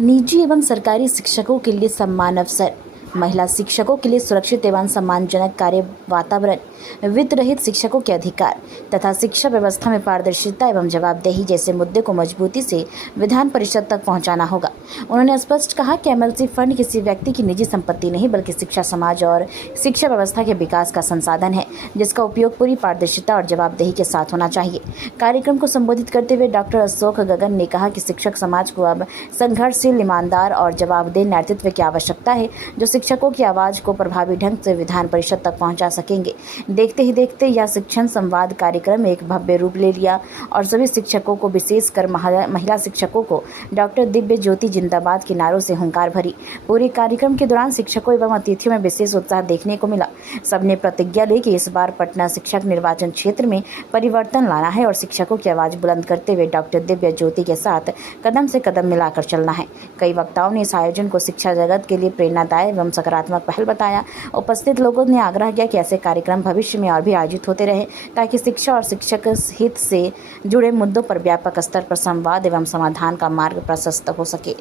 निजी एवं सरकारी शिक्षकों के लिए सम्मान अवसर, महिला शिक्षकों के लिए सुरक्षित एवं सम्मानजनक कार्य वातावरण, वित्त रहित शिक्षकों के अधिकार तथा शिक्षा व्यवस्था में पारदर्शिता एवं जवाबदेही जैसे मुद्दे को मजबूती से विधान परिषद तक पहुंचाना होगा। उन्होंने स्पष्ट कहा कि एमएलसी फंड किसी व्यक्ति की निजी संपत्ति नहीं बल्कि शिक्षा समाज और शिक्षा व्यवस्था के विकास का संसाधन है, जिसका उपयोग पूरी पारदर्शिता और जवाबदेही के साथ होना चाहिए। कार्यक्रम को संबोधित करते हुए डॉक्टर अशोक गगन ने कहा कि शिक्षक समाज को अब संघर्षशील, ईमानदार और जवाबदेह नेतृत्व की आवश्यकता है, जो शिक्षकों की आवाज़ को प्रभावी ढंग से विधान परिषद तक पहुंचा सकेंगे। देखते ही देखते यह शिक्षण संवाद कार्यक्रम एक भव्य रूप ले लिया और सभी शिक्षकों को, विशेषकर महिला शिक्षकों को डॉक्टर दिव्य ज्योति जिंदाबाद के नारों से हुंकार भरी। पूरे कार्यक्रम के दौरान शिक्षकों एवं अतिथियों में विशेष उत्साह देखने को मिला। सबने प्रतिज्ञा ली कि इस बार पटना शिक्षक निर्वाचन क्षेत्र में परिवर्तन लाना है और शिक्षकों की आवाज़ बुलंद करते हुए डॉक्टर दिव्य ज्योति के साथ कदम से कदम मिलाकर चलना है। कई वक्ताओं ने इस आयोजन को शिक्षा जगत के लिए प्रेरणादायक एवं सकारात्मक पहल बताया। उपस्थित लोगों ने आग्रह किया कि ऐसे कार्यक्रम भविष्य में और भी आयोजित होते रहे, ताकि शिक्षा और शिक्षक हित से जुड़े मुद्दों पर व्यापक स्तर पर संवाद एवं समाधान का मार्ग प्रशस्त हो सके।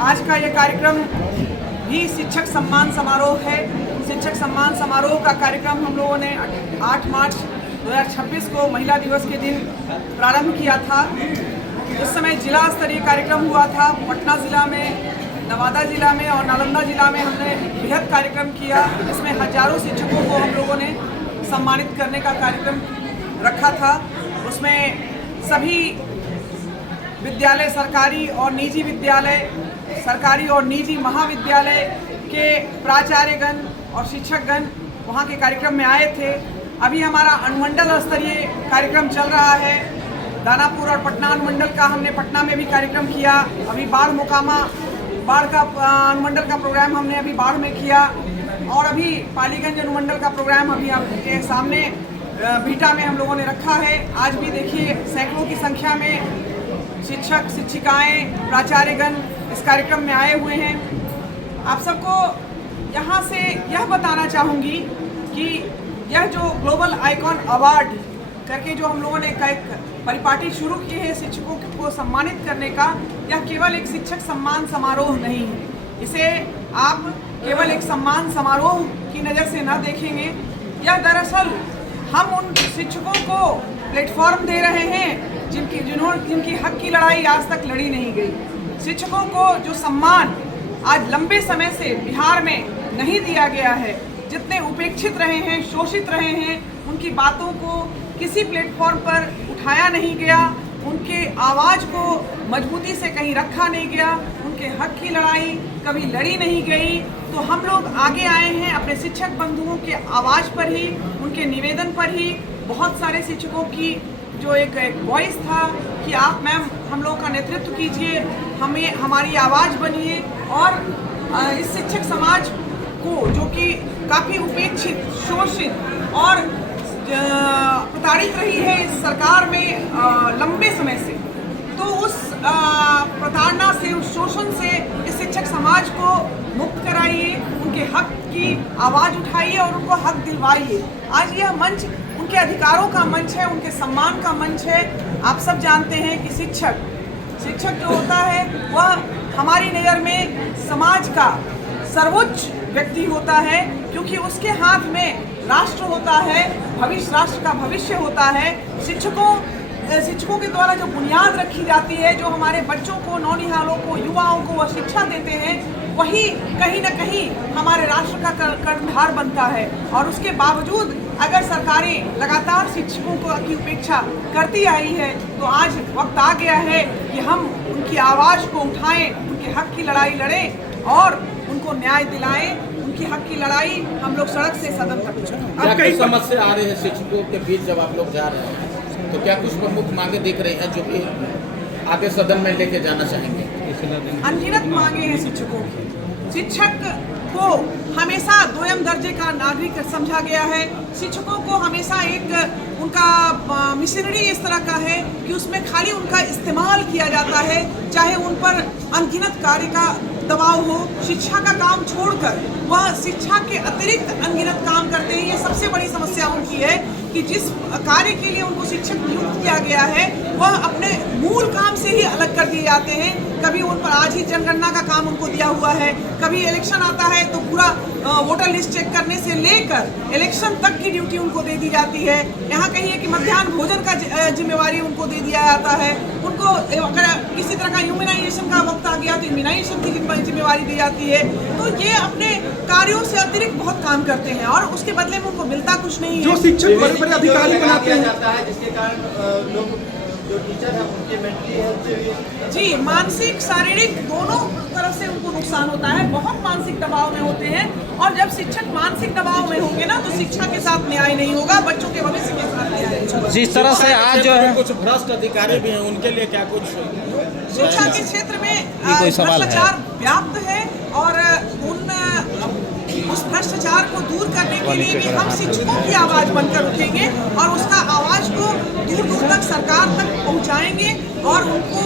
आज का यह कार्यक्रम भी शिक्षक सम्मान समारोह है। शिक्षक सम्मान समारोह का कार्यक्रम हम लोगों ने 8 मार्च 2026 को महिला दिवस के दिन प्रारंभ किया था। उस समय जिला स्तरीय कार्यक्रम हुआ था। पटना जिला में, नवादा जिला में और नालंदा जिला में हमने बृहद कार्यक्रम किया, जिसमें हजारों शिक्षकों को हम लोगों ने सम्मानित करने का कार्यक्रम रखा था। उसमें सभी विद्यालय, सरकारी और निजी विद्यालय, सरकारी और निजी महाविद्यालय के प्राचार्यगण और शिक्षकगण वहाँ के कार्यक्रम में आए थे। अभी हमारा अनुमंडल स्तरीय कार्यक्रम चल रहा है। दानापुर और पटना अनुमंडल का हमने पटना में भी कार्यक्रम किया। अभी बाढ़ का अनुमंडल का प्रोग्राम हमने अभी बाढ़ में किया और अभी पालीगंज अनुमंडल का प्रोग्राम अभी आपके सामने भीटा में हम लोगों ने रखा है। आज भी देखिए सैकड़ों की संख्या में शिक्षक, शिक्षिकाएं, प्राचार्यगण इस कार्यक्रम में आए हुए हैं। आप सबको यहाँ से यह बताना चाहूँगी कि यह जो ग्लोबल आइकॉन अवार्ड करके जो हम लोगों ने परिपाटी शुरू की है शिक्षकों को सम्मानित करने का, यह केवल एक शिक्षक सम्मान समारोह नहीं है। इसे आप केवल एक सम्मान समारोह की नज़र से न देखेंगे। यह दरअसल हम उन शिक्षकों को प्लेटफॉर्म दे रहे हैं जिनकी हक की लड़ाई आज तक लड़ी नहीं गई। शिक्षकों को जो सम्मान आज लंबे समय से बिहार में नहीं दिया गया है, जितने उपेक्षित रहे हैं, शोषित रहे हैं, उनकी बातों को किसी प्लेटफॉर्म पर उठाया नहीं गया, उनके आवाज़ को मजबूती से कहीं रखा नहीं गया, उनके हक की लड़ाई कभी लड़ी नहीं गई। तो हम लोग आगे आए हैं अपने शिक्षक बंधुओं के आवाज़ पर ही, उनके निवेदन पर ही। बहुत सारे शिक्षकों की जो एक वॉइस था कि आप मैम हम लोगों का नेतृत्व कीजिए, हमारी आवाज़ बनिए और इस शिक्षक समाज को जो कि काफ़ी उपेक्षित, शोषित और प्रताड़ित रही है इस सरकार में लंबे समय से, तो उस प्रताड़ना से, उस शोषण से इस शिक्षक समाज को मुक्त कराइए, उनके हक की आवाज़ उठाइए और उनको हक दिलवाइए। आज यह मंच उनके अधिकारों का मंच है, उनके सम्मान का मंच है। आप सब जानते हैं कि शिक्षक जो होता है वह हमारी नज़र में समाज का सर्वोच्च व्यक्ति होता है, क्योंकि उसके हाथ में राष्ट्र होता है, राष्ट्र का भविष्य होता है। शिक्षकों के द्वारा जो बुनियाद रखी जाती है, जो हमारे बच्चों को, नौनिहालों को, युवाओं को वह शिक्षा देते हैं, वही कहीं न कहीं हमारे राष्ट्र का कर्णधार बनता है। और उसके बावजूद अगर सरकारें लगातार शिक्षकों की उपेक्षा करती आई है, तो आज वक्त आ गया है कि हम उनकी आवाज़ को उठाएं, उनके हक की लड़ाई लड़ें और उनको न्याय दिलाएं। उनकी हक की लड़ाई हम लोग सड़क से सदन तक चलें। अब कई समस्या आ रही है शिक्षकों के बीच जब आप लोग जा रहे हैं, तो क्या कुछ प्रमुख मांगे दिख रही हैं जो कि आगे सदन में लेके जाना चाहेंगे? अनगिनत मांगे हैं शिक्षकों की। शिक्षक को हमेशा दोयम दर्जे का नागरिक समझा गया है। शिक्षकों को हमेशा एक उनका मिशनरी इस तरह का है कि उसमें खाली उनका इस्तेमाल किया जाता है, चाहे उन पर अनगिनत कार्य का दबाव हो, शिक्षा का काम छोड़कर वह शिक्षा के अतिरिक्त अनगिनत काम करते हैं। ये सबसे बड़ी समस्या उनकी है कि जिस कार्य के लिए उनको शिक्षक नियुक्त किया गया है वह अपने मूल काम से ही अलग कर दिए जाते हैं। कभी उन पर आज ही जनगणना का काम उनको दिया हुआ है, कभी इलेक्शन आता है तो पूरा वोटर लिस्ट चेक करने से लेकर इलेक्शन तक की ड्यूटी उनको दे दी जाती है। यहाँ कहिए कि मध्याह्न भोजन का जिम्मेवारी उनको दे दिया जाता है। उनको अगर किसी तरह का इम्यूनाइजेशन का वक्त आ गया तो इम्यूनाइजेशन की जिम्मेवारी दी जाती है। तो ये अपने कार्यों से अतिरिक्त बहुत काम करते हैं और उसके बदले में उनको मिलता कुछ नहीं है। जो शिक्षक बड़े बड़े अधिकारी बनाते हैं जाता है, जिसके कारण लोग जो टीचर है उनके मेंटली हेल्थ जी, मानसिक शारीरिक दोनों तरफ से उनको नुकसान होता है। बहुत मानसिक दबाव में होते हैं और जब शिक्षक मानसिक दबाव में होंगे ना तो शिक्षा के साथ न्याय नहीं होगा, बच्चों के भविष्य के साथ न्याय नहीं होगा। जिस तरह से आज जो है कुछ भ्रष्ट अधिकारी भी हैं, उनके लिए क्या कुछ शिक्षा के क्षेत्र में भ्रष्टाचार व्याप्त है और उस भ्रष्टाचार को दूर करने के लिए भी हम शिक्षकों की आवाज बनकर उठेंगे और उसका आवाज को दूर दूर तक सरकार तक पहुंचाएंगे और उनको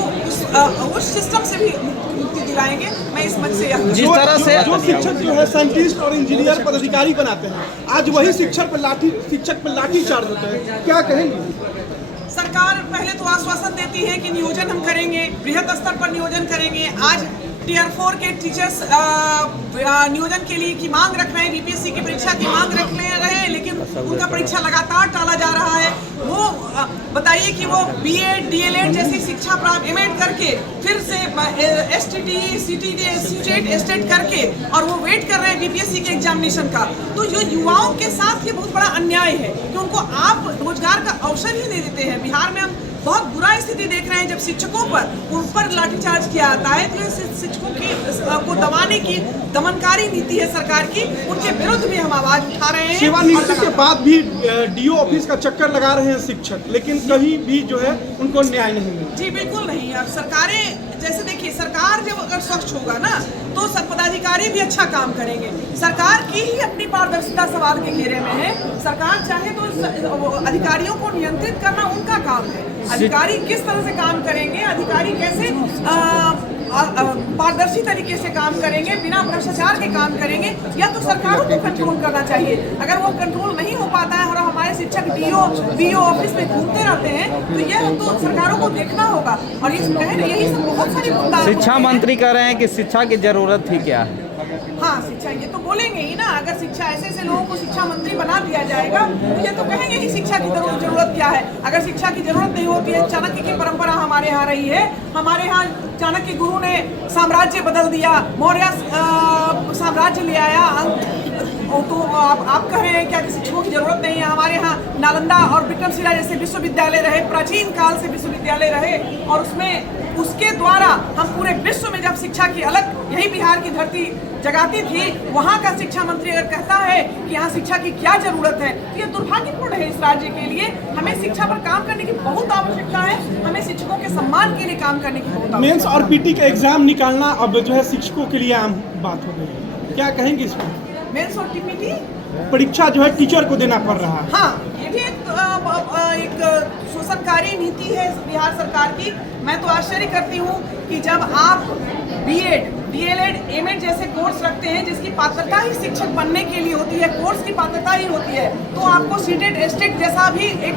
उस सिस्टम से भी मुक्ति दिलाएंगे। मैं इस मंच से जिस तरह से जो शिक्षक जो है साइंटिस्ट और इंजीनियर पदाधिकारी बनाते हैं, आज वही शिक्षक पर लाठी चार्ज होता है, क्या कहेंगे? सरकार पहले तो आश्वासन देती है कि नियोजन हम करेंगे, बृहद स्तर पर नियोजन करेंगे। आज टियर 4 के टीचर्स नियोजन के लिए की मांग रख रहे हैं, बीपीएससी की परीक्षा की मांग रख रहे हैं, लेकिन उनका परीक्षा लगातार टाला जा रहा है। वो बताइए कि वो बीएड डीएलएड जैसी शिक्षा प्राप्त एमएड करके फिर से एसटीटी सीटीटी सीटेट एस्टेट करके और वो वेट कर रहे हैं बीपीएससी के एग्जामिनेशन का। तो जो युवाओं के साथ ये बहुत बड़ा अन्याय है कि उनको आप रोजगार का अवसर ही नहीं देते हैं। बिहार में हम बहुत बुरा स्थिति देख रहे हैं, जब शिक्षकों पर उन पर लाठीचार्ज किया जाता है तो शिक्षकों की को दबाने की दमनकारी नीति है सरकार की, उनके विरुद्ध भी हम आवाज उठा रहे हैं। सेवानिवृत्ति के बाद भी डीओ ऑफिस का चक्कर लगा रहे हैं शिक्षक, लेकिन कहीं भी जो है उनको न्याय नहीं मिला। जी बिल्कुल नहीं। अब सरकारें जैसे देखिए, सरकार जब अगर स्वच्छ होगा ना तो सब पदाधिकारी भी अच्छा काम करेंगे। सरकार की ही अपनी पारदर्शिता सवाल के घेरे में है। सरकार चाहे तो अधिकारियों को नियंत्रित करना उनका काम है। अधिकारी किस तरह से काम करेंगे, अधिकारी कैसे पारदर्शी तरीके से काम करेंगे, बिना भ्रष्टाचार के काम करेंगे, या तो सरकारों को कंट्रोल करना चाहिए। अगर वो कंट्रोल नहीं हो पाता है और हमारे शिक्षक बीओ ऑफिस में घूमते रहते हैं तो यह तो सरकारों को देखना होगा। और यही सब बहुत सारी मुद्दा। शिक्षा मंत्री कह रहे हैं कि शिक्षा की जरूरत ही क्या है? हाँ, शिक्षा ये तो बोलेंगे ही ना। अगर शिक्षा ऐसे लोगों को शिक्षा मंत्री बना दिया जाएगा तो ये तो कहेंगे ही शिक्षा की जरूरत क्या है। अगर शिक्षा की जरूरत नहीं होती है, चाणक्य की परंपरा हमारे यहाँ रही है। हमारे यहाँ चाणक्य गुरु ने साम्राज्य बदल दिया, मौर्य साम्राज्य ले आया। तो आप कह रहे हैं क्या कि शिक्षकों की जरूरत नहीं है? हमारे यहाँ नालंदा और विक्रमशिला जैसे विश्वविद्यालय रहे, प्राचीन काल से विश्वविद्यालय रहे और उसके द्वारा हम पूरे विश्व में जब शिक्षा की अलग यही बिहार की धरती जगाती थी, वहाँ का शिक्षा मंत्री अगर कहता है कि यहाँ शिक्षा की क्या जरूरत है, तो ये दुर्भाग्यपूर्ण है इस राज्य के लिए। हमें शिक्षा पर काम करने की बहुत आवश्यकता है। हमें शिक्षकों के सम्मान के लिए काम करने की बहुत आवश्यकता है। मेंस और पीटी का एग्जाम निकालना अब जो है शिक्षकों के लिए आम बात हो गई है, क्या कहेंगे इसमें? मेंस और टीपीटी परीक्षा जो है टीचर को देना पड़ रहा है। हाँ, ये भी एक शोषणकारी नीति है बिहार सरकार की। मैं तो आश्चर्य करती हूँ कि जब आप बीएड डीएलएड एमएड जैसे कोर्स रखते हैं जिसकी पात्रता ही शिक्षक बनने के लिए होती है, कोर्स की पात्रता ही होती है, तो आपको सीटेट एस्टेट जैसा भी एक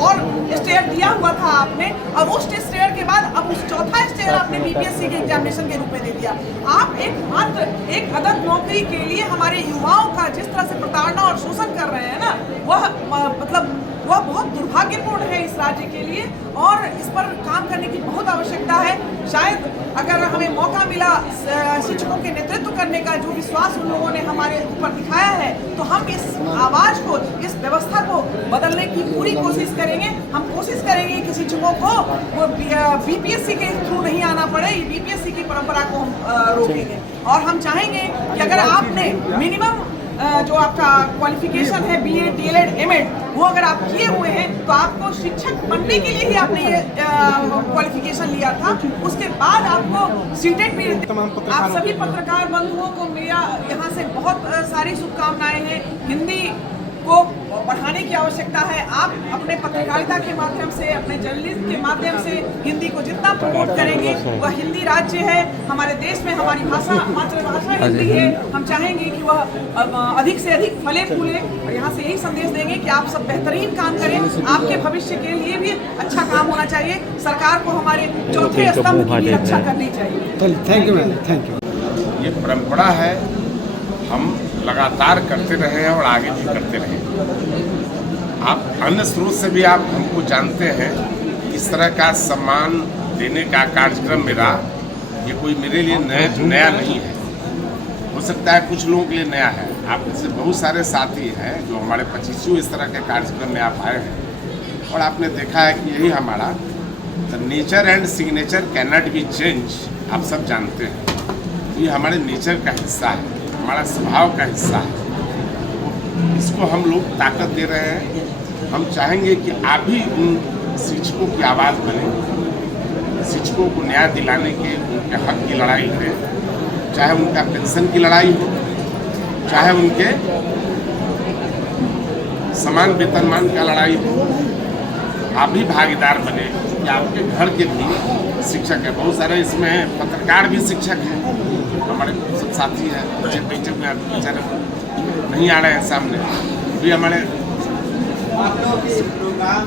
और स्टेयर दिया हुआ था आपने, और उस स्टेयर के बाद अब उस चौथा स्टेयर आपने बीपीएससी के एग्जामिनेशन के रूप में दे दिया। आप एक अदद नौकरी के लिए हमारे युवाओं का जिस तरह से प्रताड़ना और शोषण कर रहे हैं ना, वह बहुत दुर्भाग्यपूर्ण है इस राज्य के लिए और इस पर काम करने की बहुत आवश्यकता है। शायद अगर हमें मौका मिला शिक्षकों के नेतृत्व करने का, जो विश्वास उन लोगों ने हमारे ऊपर दिखाया है, तो हम इस आवाज को, इस व्यवस्था को बदलने की पूरी कोशिश करेंगे। हम कोशिश करेंगे कि शिक्षकों को वो बीपीएससी के थ्रू नहीं आना पड़े, बीपीएससी की परंपरा को हम रोकेंगे। और हम चाहेंगे कि अगर आपने मिनिमम जो आपका क्वालिफिकेशन है बीएड डीएलएड एमएड, वो अगर आप किए हुए हैं तो आपको शिक्षक बनने के लिए ही आपने ये क्वालिफिकेशन लिया था। उसके बाद आपको सीटेट भी। आप सभी पत्रकार बंधुओं को मेरा यहाँ से बहुत सारी शुभकामनाएं हैं। हिंदी को बढ़ाने की आवश्यकता है। आप अपने पत्रकारिता के माध्यम से, अपने जर्नलिज्म के माध्यम से हिंदी को जितना प्रमोट करेंगे, वह हिंदी राज्य है हमारे देश में, हमारी भाषा मातृभाषा हिंदी है। हम चाहेंगे कि वह अधिक से अधिक फले फूले, और यहाँ से यही संदेश देंगे कि आप सब बेहतरीन काम करें। आपके भविष्य के लिए भी अच्छा काम होना चाहिए। सरकार को हमारे चौथे स्तंभ की भी रक्षा करनी चाहिए। Thank you ma'am, thank you. ये परंपरा है, हम लगातार करते रहे हैं और आगे भी करते रहे। आप अन्य स्रोत से भी आप हमको जानते हैं। इस तरह का सम्मान देने का कार्यक्रम मेरा, ये कोई मेरे लिए नया नहीं है। हो सकता है कुछ लोगों के लिए नया है। आप जैसे बहुत सारे साथी हैं जो हमारे 25वें इस तरह के कार्यक्रम में आप आए हैं, और आपने देखा है कि यही हमारा the nature and signature can not be change. आप सब जानते हैं ये हमारे नेचर का हिस्सा है, हमारा स्वभाव का हिस्सा है। इसको हम लोग ताकत दे रहे हैं। हम चाहेंगे कि आप भी उन शिक्षकों की आवाज़ बने, शिक्षकों को न्याय दिलाने के, उनके हक की लड़ाई लड़ें, चाहे उनका पेंशन की लड़ाई हो, चाहे उनके समान वेतनमान का लड़ाई हो। आप भी भागीदार बने कि आपके घर के भी शिक्षक है। बहुत सारे इसमें पत्रकार भी शिक्षक हैं, हमारे सब साथी हैं, बच्चे बैठे हुए बेचारे नहीं आ रहे हैं सामने, भी हमारे आप लोग इस प्रोग्राम